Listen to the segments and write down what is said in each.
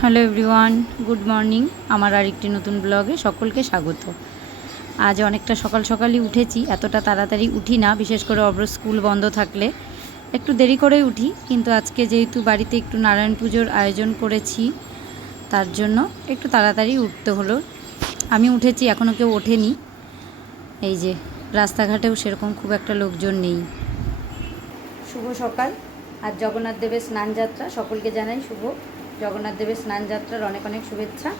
Hello everyone, good morning. আমার আরেকটি নতুন ব্লগে সকলকে স্বাগত। আজ অনেকটা সকাল সকালই উঠেছি, এতটা তাড়াতাড়ি উঠি না, বিশেষ করে অব্র স্কুল বন্ধ থাকলে। একটু দেরি করেই উঠি, কিন্তু আজকে যেহেতু বাড়িতে একটু নারায়ণ পুজোর আয়োজন করেছি, তার জন্য একটু তাড়াতাড়ি উঠতে হলো। আমি উঠেছি এখনও কেউ ওঠেনি। এই যে, রাস্তাঘাটেও সেরকম খুব একটা লোকজন নেই। শুভ সকাল। আর জগন্নাথ দেবের স্নান যাত্রা সকলকে জানাই শুভ জগন্নাথ দেবের স্নান যাত্রার অনেক অনেক শুভেচ্ছা।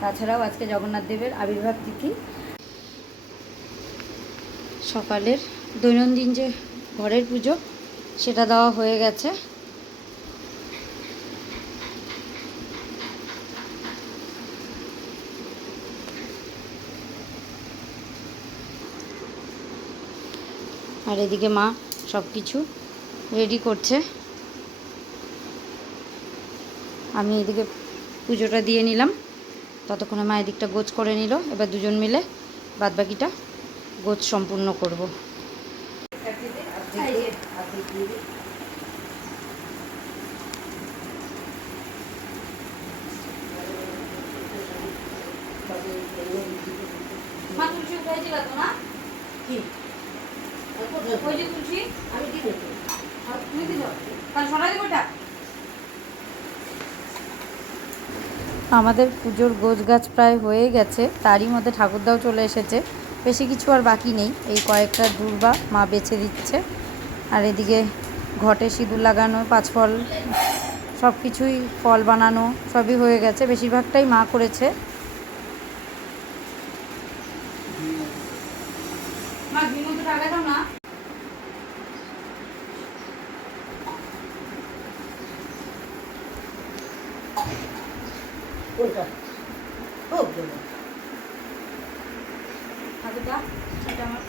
তাছাড়াও আজকে জগন্নাথ দেবের আবির্ভাব তিথি। সকালের দৈনন্দিন যে ঘরের পুজো, সেটা দেওয়া হয়ে গেছে। আর এদিকে মা সব কিছু রেডি করছে। আমি এদিকে পুজোটা দিয়ে নিলাম। ততক্ষণে মা এদিকটা গোছ করে নিল। এবার দুজন মিলে বাদবাকিটা গোছ সম্পূর্ণ করব। মা তুলসী উঠাইছিল তো না কি? ওই যে তুলসী আমি দিই নাকি? আর তুমি দিল তাহলে সরাই দেবো এটা আমাদের পুজোর গোছ গাছ প্রায় হয়ে গেছে, তারই মধ্যে ঠাকুরদাও চলে এসেছে। বেশি কিছু আর বাকি নেই, এই কয়েকটা দুর্বা মা বেছে দিচ্ছে। আর এদিকে ঘটে সিঁদুর লাগানো, পাঁচফল সব কিছুই ফল বানানো, সবই হয়ে গেছে। বেশিরভাগটাই মা করেছে মা ঘির মতো টাকা দাও না কোনটা? হোক দেবো। ঠাকুরদা এটা আমার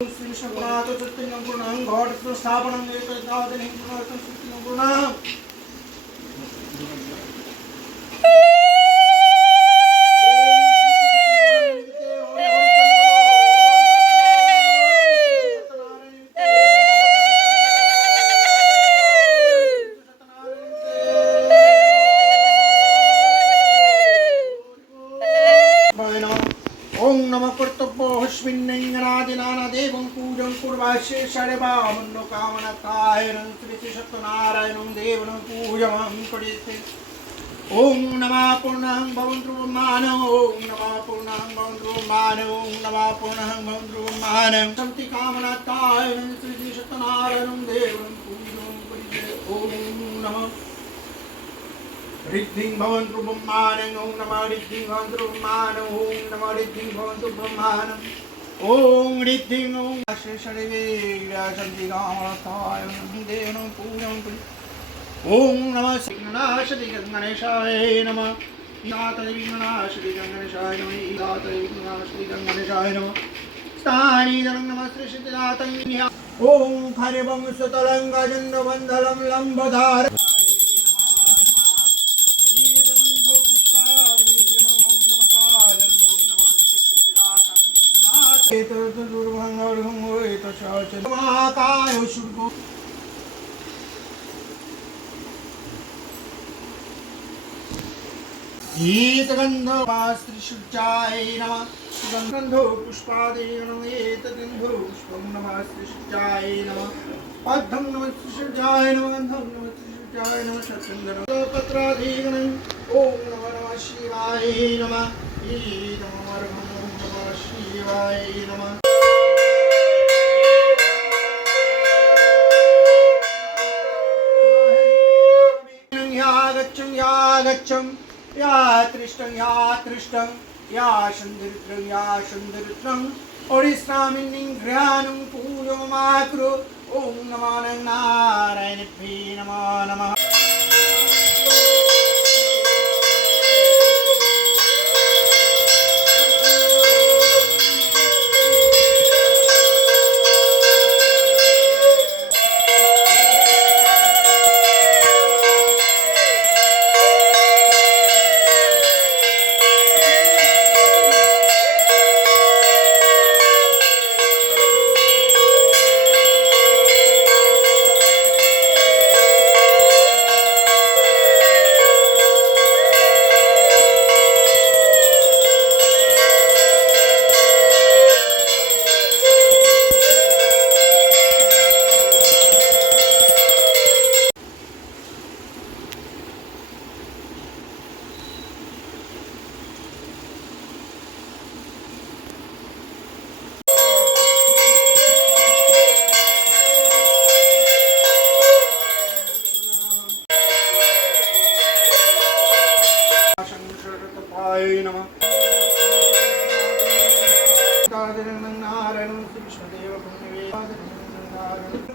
श्री शंकरनाथ चतुर्थ नम गुणां घट स्थापनं एतदावदनं गुणार्थं श्रुतिनं गुणां হস্মিন্নঙ্গনাদিনানাদেবং পূজং কুর্বাশে ষড়বামন্ন কামনকায়ন শ্রী শ্রী সত্যনারায়ণং দেবন পূজমাং করিতে। ওং নমা পূর্ণাং ভবন্তু মান ওং নমা পূর্ণাং ভবন্তু মান ওং নমা পূর্ণাং ভবন্তু মান সন্তি কামনকায়ন শ্রী শ্রী সত্যনারায়ণং দেবন পূজং করিতে। ওং নমঃ। ঋদ্ধিং ভবন্তু ব্রহ্মাণং, ওং নমঃ ঋদ্ধিং ভবন্তু ব্রহ্মাণং, ওং নমঃ ঋদ্ধিং ভবন্তু ব্রহ্মাণং। ওং ঋদ্ধিং ওং শেষদেবে শান্তি কামরতায় দেবন পূজং কুরি ওং নমঃ। শ্রীগণাশতি গণেশায় নমঃ নাতদেবী গণাশতি গণেশায় নমঃ নাতদেবী গণাশতি গণেশায় নমঃ। স্থানীদং নমঃ শ্রী সিদ্ধাতং ওং হরিবং সুতলঙ্গজন্ডবন্ধলম লম্বধার। गीतगन्धमास्त्रिशुचाय नमः सुगन्धो पुष्पादे नमः एतगन्धो पुष्पं नमः श्रीशुचाय नमः पद्मं नमः श्रीशुचाय नमः गन्धं नमः श्रीशुचाय नमः शतचन्दनपत्रादीगणम् ॐ नमः नमः शिवाय नमः ईदमर्भं नमः சதாசிவாய நம யாகச்சும் யாகச்சும் யாத்ரிஷ்டம் யாத்ரிஷ்டம் யா சுந்தரித்ரம் யா சுந்தரித்ரம். ஒடிஸ்ராமின்னிங் கிரயானும் பூஜோ மாக்ரு ஓம் நமான நாராயணி நமோ நம.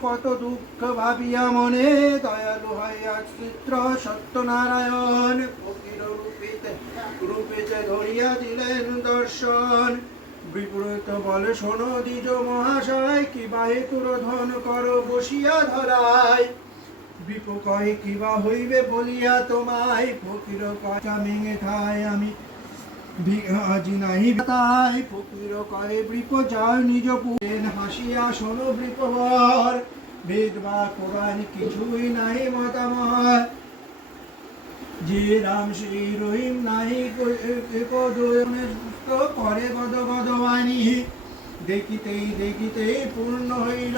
কত দুঃখ ভাবিয়া মনে, দয়ালু হইয়া চিত্র সত্যনারায়ণ, ফকির রূপিতে, রূপেতে ধরিয়া দিলেন দর্শন। বিপরীত বলে, শোনো দ্বিজ মহাশয় কি বাহে তুর ধন কর বসিয়া ধরায়। বিপ কহে কিবা হইবে বলিয়া তোমায়, ফকির খায় আমি তাই ফকির বৃপ যায় নিজ পুরেন হাসিয়া শোনো বৃপবর বেদ বা কোরআন কিছুই নাই মতামত যে রাম শ্রী রহিম নাহি করে গদ গদবাণী দেখিতেই দেখিতেই পূর্ণ হইল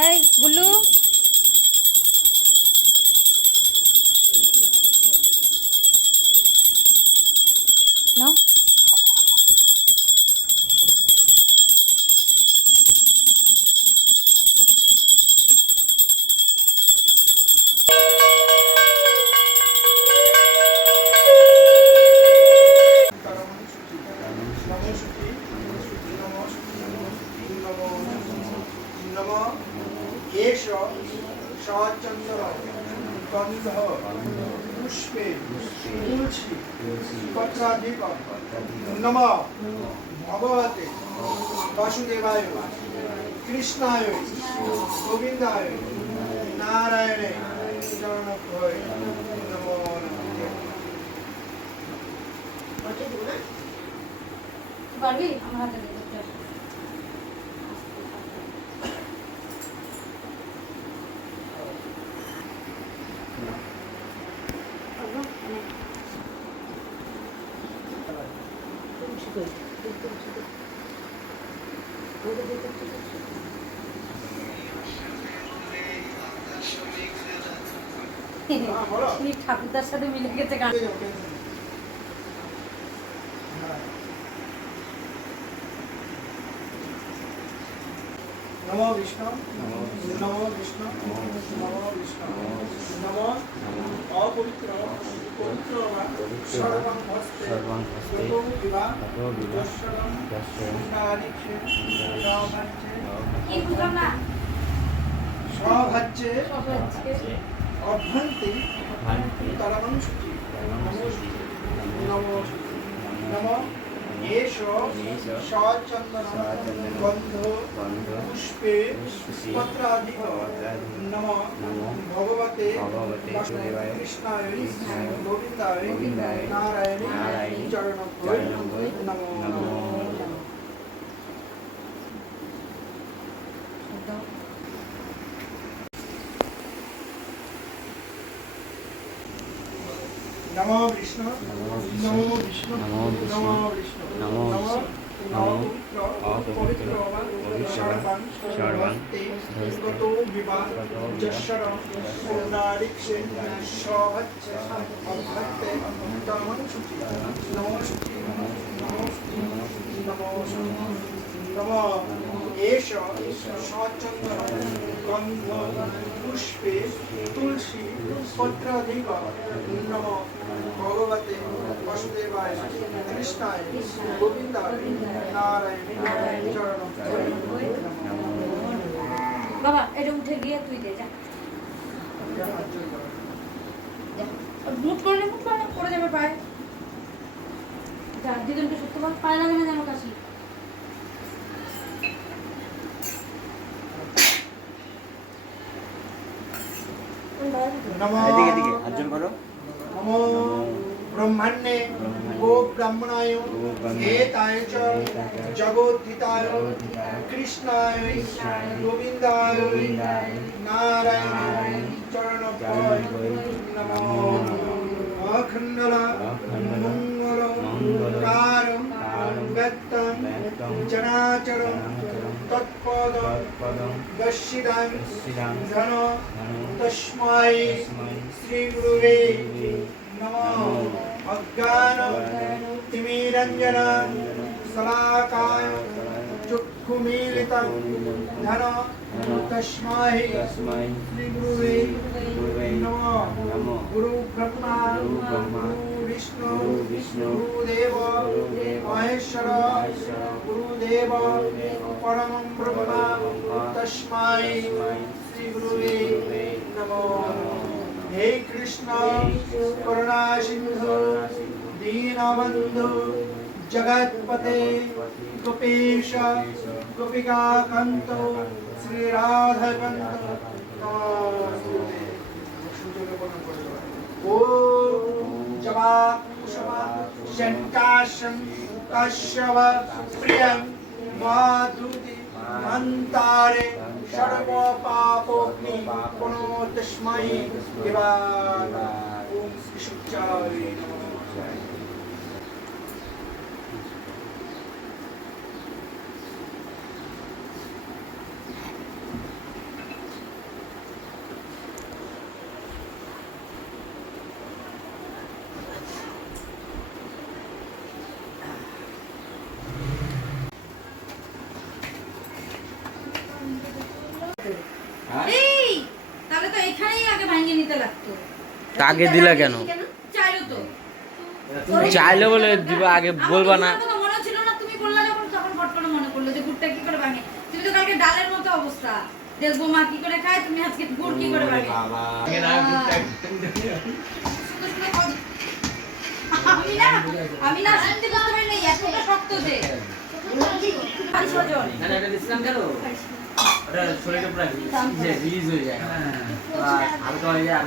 এই গুল্লু। সচন্দ্র গন্ধ পুষ্পে তুলসী পত্রাধিক নম ভগবতে বাসুদেবায় কৃষ্ণায় গোবিন্দায় নারায়ণে পারবি আমার হাতে দে, দেখতে হবে। তুলসী কই তুলসী কই ওটা দিতে তুলসী হ্যাঁ, বলো। এই ঠাকুরদার সাথে মিলে গেছে গান। নমো বিষ্ণু নমো বিষ্ণু নমো বিষ্ণু নমো অপবিত্র। পবিত্র বা সর্বং হস্তে সর্বং হস্তে ততো বিভা ততো বিভা দর্শনম দর্শনম পুণ্ডারিক্ষে সভাজ্যে কি বুঝলাম না সভাজ্যে সব হচ্ছে অভ্যন্তে তরবং নমো নমো পুষ্পে পত্রাধিক নম ভগবতে কৃষ্ণায় গোবিন্দায় নারায়ণে চরণভয় নমো নমো বিষ্ণু নমো বিষ্ণু নমো বিষ্ণু, নমো নমো অপবিত্র অপবিত্র, পবিত্র পবিত্র সর্বাং সর্বাং বিবাহ গতো বিবাহ যশ্বরং পুণ্ডারিক্ষে সহচ্ছে অভ্যন্তে নমো শুচি নমো নমো নমো এষ সচন্দন গন্ধ পুষ্পে তুলসী পত্রাধিক নম। ভগবতে বসুদেবায় কৃষ্ণায় গোবিন্দায় নারায়ণ চরণ বাবা এটা উঠে গিয়ে তুই দে যা। মুট করে নে মুট করে নে পড়ে যাবে পায়ে। যা দিদুনকে সত্যি বল পায়ে লাগে না যেন কাশি এদিকে এদিকে হাতজন করো নমো ব্রহ্মাণ্যে গো ব্রাহ্মণায় হেতায় চ জগদ্ধিতায় কৃষ্ণায় গোবিন্দায় নারায়ণ চরণ নমো অখণ্ডল মঙ্গল কারম ব্যক্তম চরাচর তৎপর পদ পদম দর্শিদাং দর্শিদাং ধন ধন তস্मै তস্मै শ্রী গুরুবে গুরুবে নমঃ অজ্ঞান তিমিরঞ্জন विष्णु गुरुदेव महेश्वर गुरुदेव परमं ब्रह्मा तस्मै श्रीगुरुवे नमो हे कृष्ण करुणासिन्धु दीनबन्धु जगत्पते गोपेश गोपिकाकन्तो श्रीराधकन्तो ও কুসুমা শঙ্কাশং কাশ্যপ প্রিয়ং মাধুতি মন্তারে সর্ব পাপোগ্নি কোনো দেবায় ওম শ্রী সূর্যায় নমঃ হ্যাঁ এই তাহলে তো এখানেই আগে ভাঙিয়ে নিতে লাগতো আগে দিলা কেন? চাইলো চাইলে বলে দিবা আগে বলবা না। আমার তো মনে ছিল না তুমি বললা যখন তখন ফট করে মনে পড়ল যে গুড়টা কি করে ভাঙে তুমি তো কালকে ডালের মতো অবস্থা দেখব মা কি করে খায় তুমি আজকে গুড় কি করে ভাঙে বাবা সুন্দর সুন্দর খাও। আমি না আমি না এতটা শক্ত যে শরীরে পুরো রিলিজ হয়ে যায়। আর হালকা হয়ে যায় আর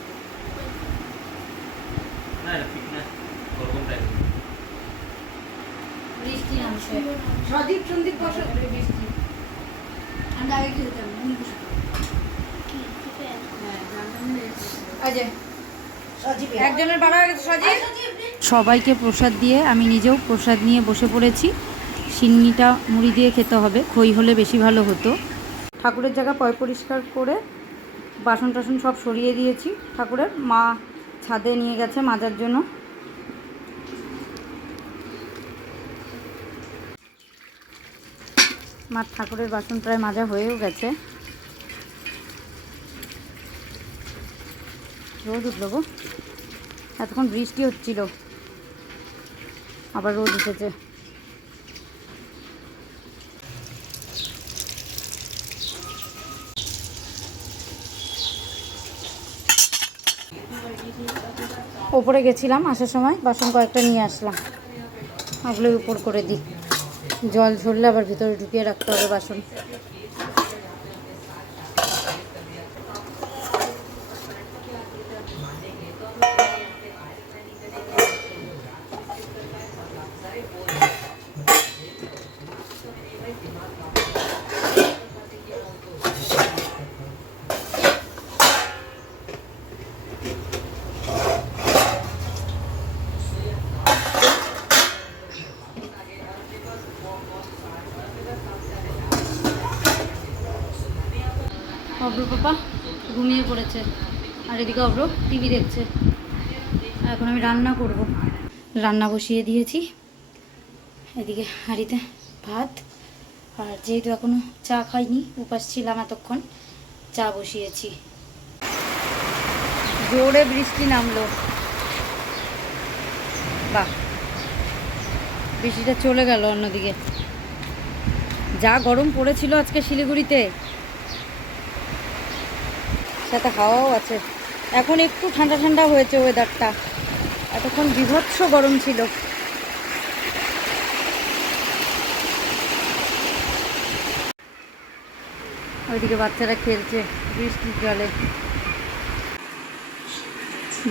না এটা ঠিক না ওরকম টাইপ বৃষ্টি নামছে। সদীপ সন্দীপ বসো। বৃষ্টি। আমরা আগে কি হতাম? আমি বসে কি? আজে সজীব। একজনের বাড়া হয়ে গেছে সজীব? সবাইকে প্রসাদ দিয়ে আমি নিজেও প্রসাদ নিয়ে বসে পড়েছি। সিন্নিটা মুড়ি দিয়ে খেতে হবে খই হলে বেশি ভালো হতো। ঠাকুরের জায়গা পয় পরিষ্কার করে বাসন টাসন সব সরিয়ে দিয়েছি। ঠাকুরের মা ছাদে নিয়ে গেছে মাজার জন্য। মার ঠাকুরের বাসন প্রায় মাজা হয়েও গেছে। রোদ উঠল গো। এতক্ষণ বৃষ্টি হচ্ছিল। আবার রোদ উঠেছে। ওপরে গেছিলাম আসার সময়, বাসন কয়েকটা নিয়ে আসলাম। ওগুলোই উপর করে দিই। জল ঝরলে আবার ভিতরে ঢুকিয়ে রাখতে হবে বাসন। অব্র পাপা ঘুমিয়ে পড়েছে। আর এদিকে অব্র টিভি দেখছে। এখন আমি রান্না করব। রান্না বসিয়ে দিয়েছি। এদিকে হাঁড়িতে ভাত। আর যেহেতু এখনও চা খাইনি, উপাস ছিলাম এতক্ষণ, চা বসিয়েছি। জোরে বৃষ্টি নামলো। বাহ! বৃষ্টিটা চলে গেল অন্যদিকে। যা গরম পড়েছিল আজকে শিলিগুড়িতে। সাথে হাওয়াও আছে। এখন একটু ঠান্ডা ঠান্ডা হয়েছে ওয়েদারটা এতক্ষণ বিভৎস গরম ছিল। ওইদিকে বাচ্চারা খেলছে বৃষ্টির জলে।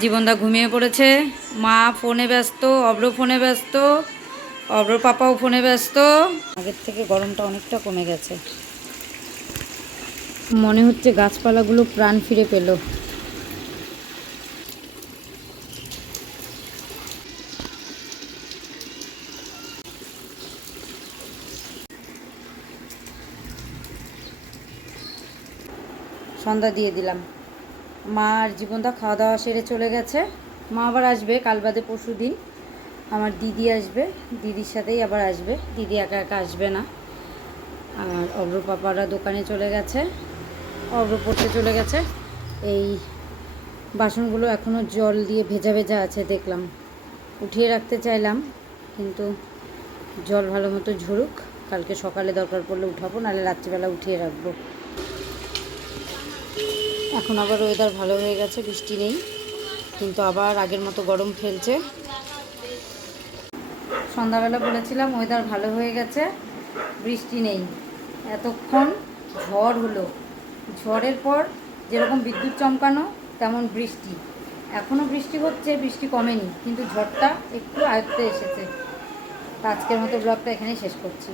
জীবনদা ঘুমিয়ে পড়েছে। মা ফোনে ব্যস্ত, অব্র ফোনে ব্যস্ত, অব্র পাপাও ফোনে ব্যস্ত। আগের থেকে গরমটা অনেকটা কমে গেছে। মনে হচ্ছে গাছপালাগুলো প্রাণ ফিরে পেল। সন্ধ্যা দিয়ে দিলাম। মা আর জীবনদা খাওয়া দাওয়া সেরে চলে গেছে। মা আবার আসবে, কাল বাদে পরশু দিন। আমার দিদি আসবে, দিদির সাথেই আবার আসবে। দিদি একা একা আসবে না। আর অগ্র পাপারা দোকানে চলে গেছে। অগ্র পড়তে চলে গেছে। এই বাসনগুলো এখনও জল দিয়ে ভেজা ভেজা আছে দেখলাম। উঠিয়ে রাখতে চাইলাম, কিন্তু জল ভালো মতো ঝরুক। কালকে সকালে দরকার পড়লে উঠাবো, নাহলে রাত্রিবেলা উঠিয়ে রাখব। এখন আবার ওয়েদার ভালো হয়ে গেছে, বৃষ্টি নেই, কিন্তু আবার আগের মতো গরম ফেলছে। সন্ধ্যাবেলা বলেছিলাম ওয়েদার ভালো হয়ে গেছে, বৃষ্টি নেই। এতক্ষণ ঝড় হলো। ঝড়ের পর যেরকম বিদ্যুৎ চমকানো, তেমন বৃষ্টি। এখনও বৃষ্টি হচ্ছে, বৃষ্টি কমেনি, কিন্তু ঝড়টা একটু আয়ত্তে এসেছে। আজকের মতো ব্লগটা এখানেই শেষ করছি।